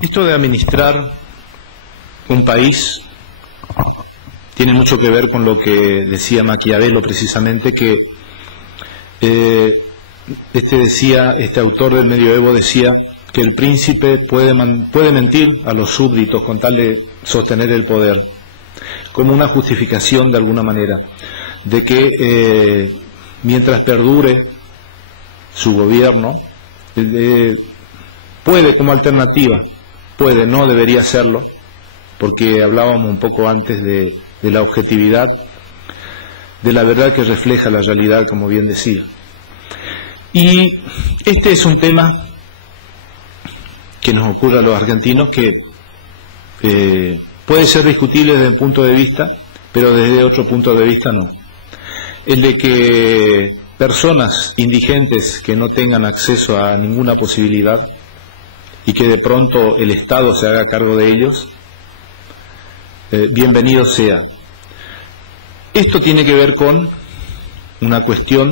Esto de administrar un país tiene mucho que ver con lo que decía Maquiavelo, precisamente, que este autor del Medioevo decía que el príncipe puede mentir a los súbditos con tal de sostener el poder, como una justificación de alguna manera de que mientras perdure su gobierno, puede como alternativa, no debería hacerlo, porque hablábamos un poco antes de la objetividad, de la verdad que refleja la realidad, como bien decía. Y este es un tema que nos ocurre a los argentinos, que puede ser discutible desde un punto de vista, pero desde otro punto de vista no. El de que personas indigentes que no tengan acceso a ninguna posibilidad y que de pronto el Estado se haga cargo de ellos, bienvenido sea. Esto tiene que ver con una cuestión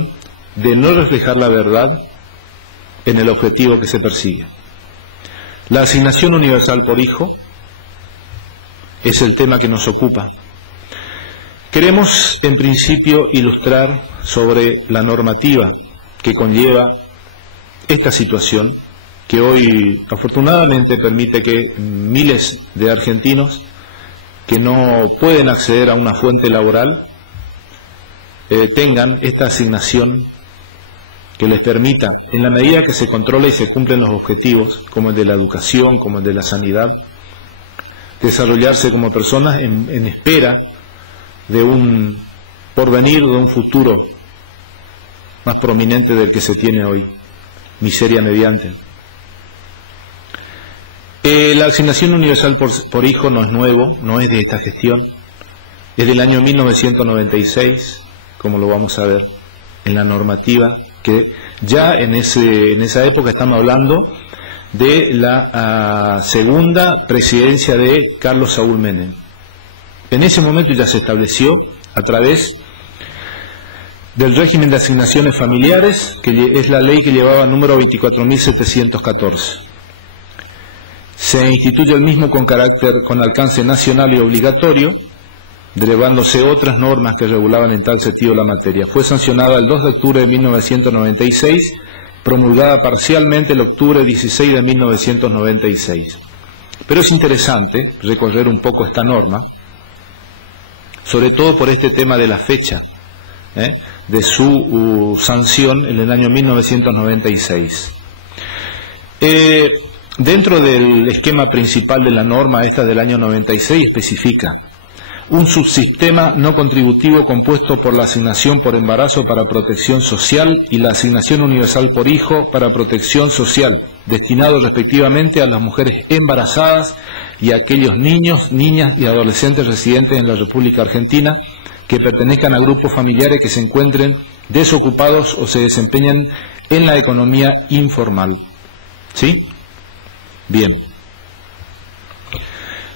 de no reflejar la verdad en el objetivo que se persigue. La asignación universal por hijo es el tema que nos ocupa. Queremos, en principio, ilustrar sobre la normativa que conlleva esta situación, que hoy, afortunadamente, permite que miles de argentinos que no pueden acceder a una fuente laboral tengan esta asignación que les permita, en la medida que se controla y se cumplen los objetivos, como el de la educación, como el de la sanidad, desarrollarse como personas en espera de un porvenir, de un futuro más prominente del que se tiene hoy, miseria mediante. La asignación universal por hijo no es nuevo, no es de esta gestión, es del año 1996, como lo vamos a ver en la normativa, que ya en esa época estamos hablando de la segunda presidencia de Carlos Saúl Menem. En ese momento ya se estableció a través del régimen de asignaciones familiares, que es la ley que llevaba el número 24.714. Se instituye el mismo con alcance nacional y obligatorio, derivándose otras normas que regulaban en tal sentido la materia. Fue sancionada el 2 de octubre de 1996, promulgada parcialmente el octubre 16 de 1996. Pero es interesante recorrer un poco esta norma, sobre todo por este tema de la fecha de su sanción en el año 1996. Dentro del esquema principal de la norma esta del año 96 especifica un subsistema no contributivo compuesto por la asignación por embarazo para protección social y la asignación universal por hijo para protección social, destinado respectivamente a las mujeres embarazadas y a aquellos niños, niñas y adolescentes residentes en la República Argentina que pertenezcan a grupos familiares que se encuentren desocupados o se desempeñan en la economía informal. ¿Sí? Bien.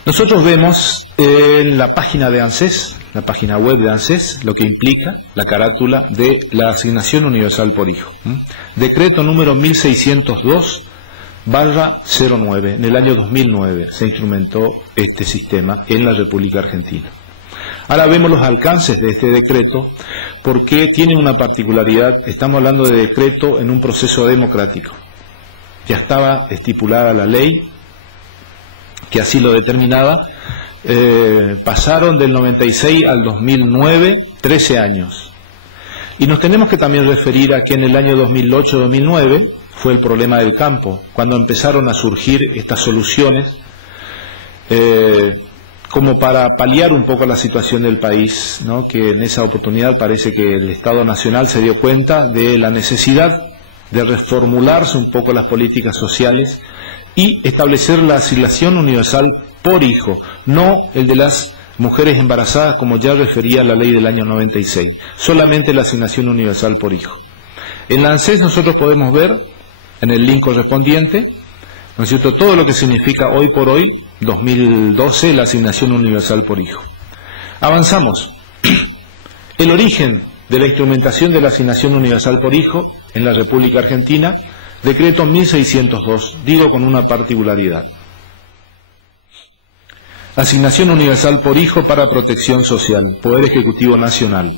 Nosotros vemos en la página de ANSES, la página web de ANSES, lo que implica la carátula de la asignación universal por hijo. Decreto número 1602/09, en el año 2009 se instrumentó este sistema en la República Argentina. Ahora vemos los alcances de este decreto, porque tiene una particularidad. Estamos hablando de decreto en un proceso democrático. Ya estaba estipulada la ley que así lo determinaba. Pasaron del 96 al 2009 13 años, y nos tenemos que también referir a que en el año 2008-2009 fue el problema del campo, cuando empezaron a surgir estas soluciones como para paliar un poco la situación del país, ¿no? Que en esa oportunidad parece que el Estado Nacional se dio cuenta de la necesidad de reformularse un poco las políticas sociales y establecer la asignación universal por hijo, no el de las mujeres embarazadas, como ya refería la ley del año 96, solamente la asignación universal por hijo. En la ANSES nosotros podemos ver, en el link correspondiente, ¿no es cierto?, todo lo que significa hoy por hoy, 2012, la asignación universal por hijo. Avanzamos. El origen de la instrumentación de la asignación universal por hijo en la República Argentina, decreto 1602, digo con una particularidad. Asignación universal por hijo para protección social, Poder Ejecutivo Nacional.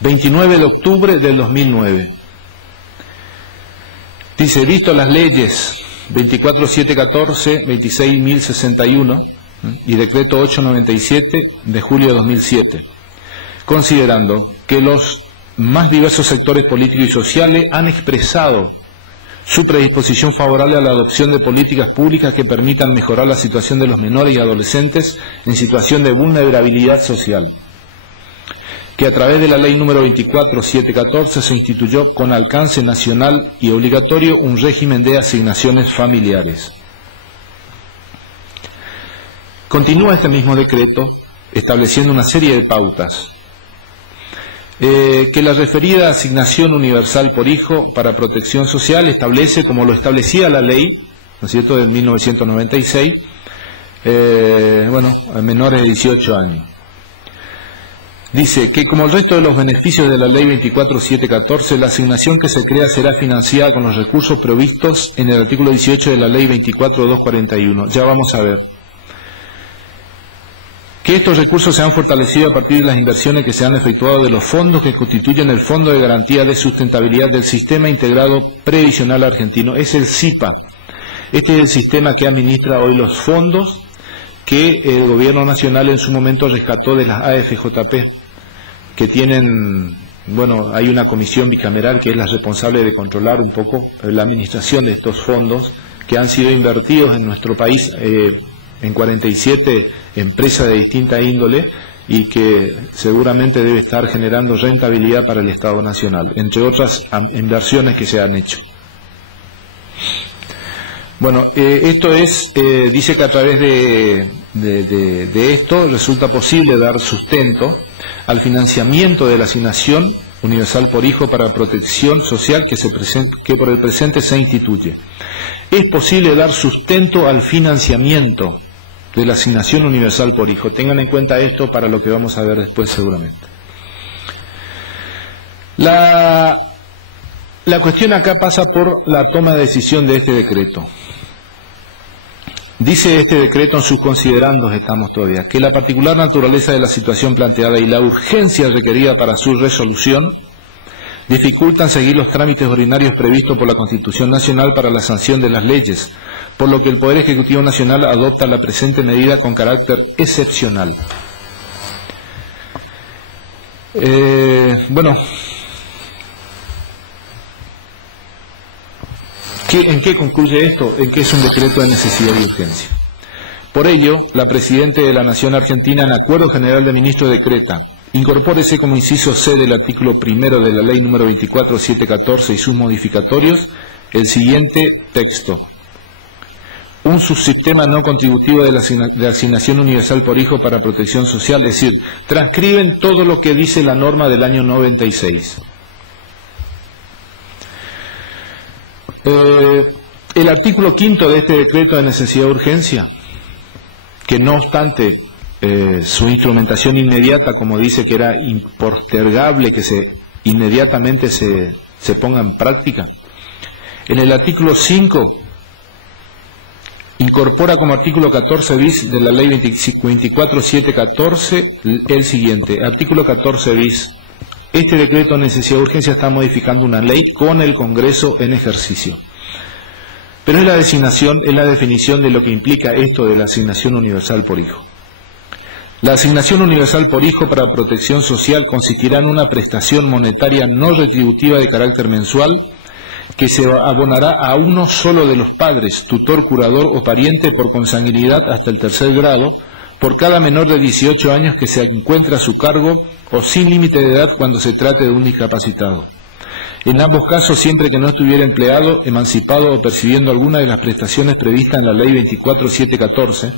29 de octubre del 2009. Dice, visto las leyes 24714, 26061 y decreto 897 de julio de 2007, considerando que los más diversos sectores políticos y sociales han expresado su predisposición favorable a la adopción de políticas públicas que permitan mejorar la situación de los menores y adolescentes en situación de vulnerabilidad social, que a través de la ley número 24714 se instituyó con alcance nacional y obligatorio un régimen de asignaciones familiares. Continúa este mismo decreto estableciendo una serie de pautas. Que la referida asignación universal por hijo para protección social establece, como lo establecía la ley, ¿no es cierto?, de 1996, a menores de 18 años. Dice que como el resto de los beneficios de la ley 24714, la asignación que se crea será financiada con los recursos previstos en el artículo 18 de la ley 24241. Ya vamos a ver. Que estos recursos se han fortalecido a partir de las inversiones que se han efectuado de los fondos que constituyen el Fondo de Garantía de Sustentabilidad del Sistema Integrado Previsional Argentino. Es el SIPA. Este es el sistema que administra hoy los fondos que el Gobierno Nacional en su momento rescató de las AFJP, que tienen, hay una comisión bicameral que es la responsable de controlar un poco la administración de estos fondos que han sido invertidos en nuestro país en 47 empresas de distinta índole y que seguramente debe estar generando rentabilidad para el Estado Nacional, entre otras inversiones que se han hecho. Esto es, dice que a través de esto resulta posible dar sustento al financiamiento de la asignación universal por hijo para protección social que por el presente se instituye. Es posible dar sustento al financiamiento de la asignación universal por hijo. Tengan en cuenta esto para lo que vamos a ver después seguramente. La cuestión acá pasa por la toma de decisión de este decreto. Dice este decreto en sus considerandos, estamos todavía, que la particular naturaleza de la situación planteada y la urgencia requerida para su resolución dificultan seguir los trámites ordinarios previstos por la Constitución Nacional para la sanción de las leyes, por lo que el Poder Ejecutivo Nacional adopta la presente medida con carácter excepcional. ¿En qué concluye esto? En que es un decreto de necesidad y urgencia. Por ello, la Presidenta de la Nación Argentina, en Acuerdo General de Ministros, decreta: incorpórese como inciso C del artículo 1 de la ley número 24714 y sus modificatorios el siguiente texto: un subsistema no contributivo de asignación universal por hijo para protección social, es decir, transcriben todo lo que dice la norma del año 96. El artículo 5 de este decreto de necesidad y urgencia, que no obstante su instrumentación inmediata, como dice que era impostergable que inmediatamente se ponga en práctica, en el artículo 5 incorpora como artículo 14 bis de la ley 24714 el siguiente: artículo 14 bis. Este decreto de necesidad y urgencia está modificando una ley con el Congreso en ejercicio. Pero es la definición de lo que implica esto de la asignación universal por hijo. La asignación universal por hijo para protección social consistirá en una prestación monetaria no retributiva de carácter mensual que se abonará a uno solo de los padres, tutor, curador o pariente por consanguinidad hasta el 3er grado, por cada menor de 18 años que se encuentre a su cargo o sin límite de edad cuando se trate de un discapacitado. En ambos casos, siempre que no estuviera empleado, emancipado o percibiendo alguna de las prestaciones previstas en la ley 24714,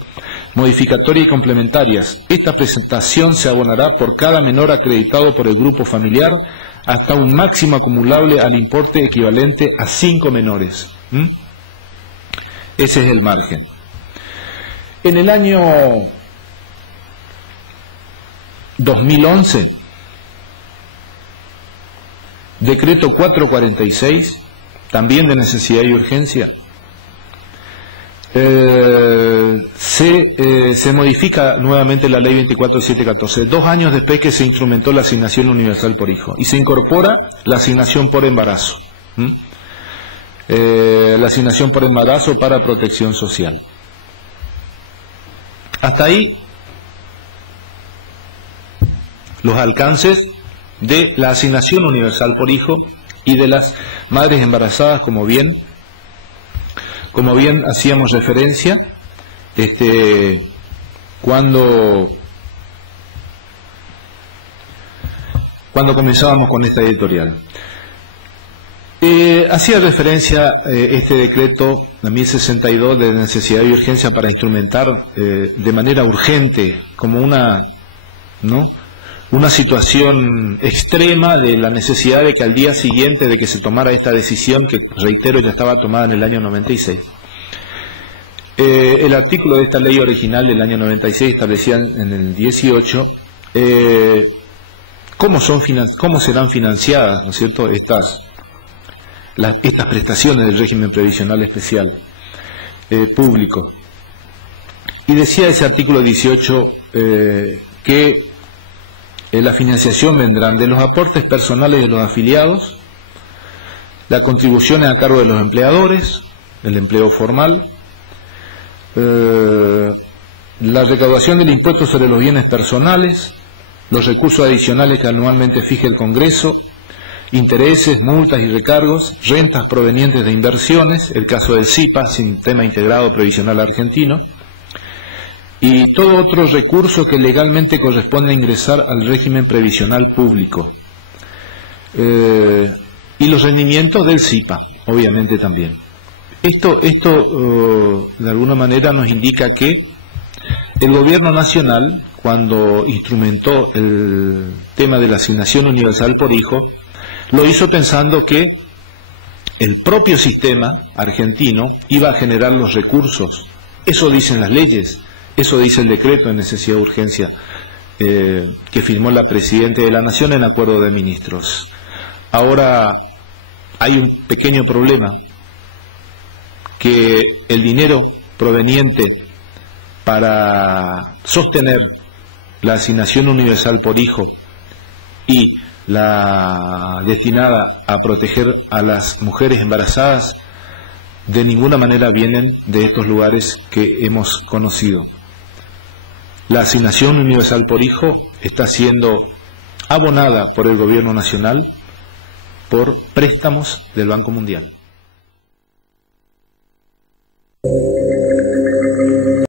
modificatoria y complementarias. Esta prestación se abonará por cada menor acreditado por el grupo familiar hasta un máximo acumulable al importe equivalente a 5 menores. Ese es el margen. En el año 2011, decreto 446, también de necesidad y urgencia, se modifica nuevamente la ley 24714, 2 años después que se instrumentó la asignación universal por hijo, y se incorpora la asignación por embarazo, la asignación por embarazo para protección social. Hasta ahí los alcances de la asignación universal por hijo y de las madres embarazadas, como bien hacíamos referencia cuando comenzábamos con esta editorial. Hacía referencia este decreto 1062 de necesidad y urgencia para instrumentar de manera urgente como una situación extrema de la necesidad de que al día siguiente de que se tomara esta decisión, que reitero ya estaba tomada en el año 96, el artículo de esta ley original del año 96 establecía en el 18 cómo serán financiadas, ¿no es cierto?, estas prestaciones del régimen previsional especial público. Y decía ese artículo 18 que la financiación vendrán de los aportes personales de los afiliados, las contribuciones a cargo de los empleadores, el empleo formal, la recaudación del impuesto sobre los bienes personales, los recursos adicionales que anualmente fije el Congreso, intereses, multas y recargos, rentas provenientes de inversiones, el caso del SIPA, Sistema Integrado Previsional Argentino, y todo otro recurso que legalmente corresponde a ingresar al régimen previsional público, y los rendimientos del SIPA, obviamente también. Esto de alguna manera nos indica que el gobierno nacional, cuando instrumentó el tema de la asignación universal por hijo, lo hizo pensando que el propio sistema argentino iba a generar los recursos. Eso dicen las leyes, eso dice el decreto de necesidad de urgencia que firmó la Presidenta de la Nación en acuerdo de ministros. Ahora hay un pequeño problema, que el dinero proveniente para sostener la asignación universal por hijo y la destinada a proteger a las mujeres embarazadas de ninguna manera vienen de estos lugares que hemos conocido. La asignación universal por hijo está siendo abonada por el gobierno nacional por préstamos del Banco Mundial.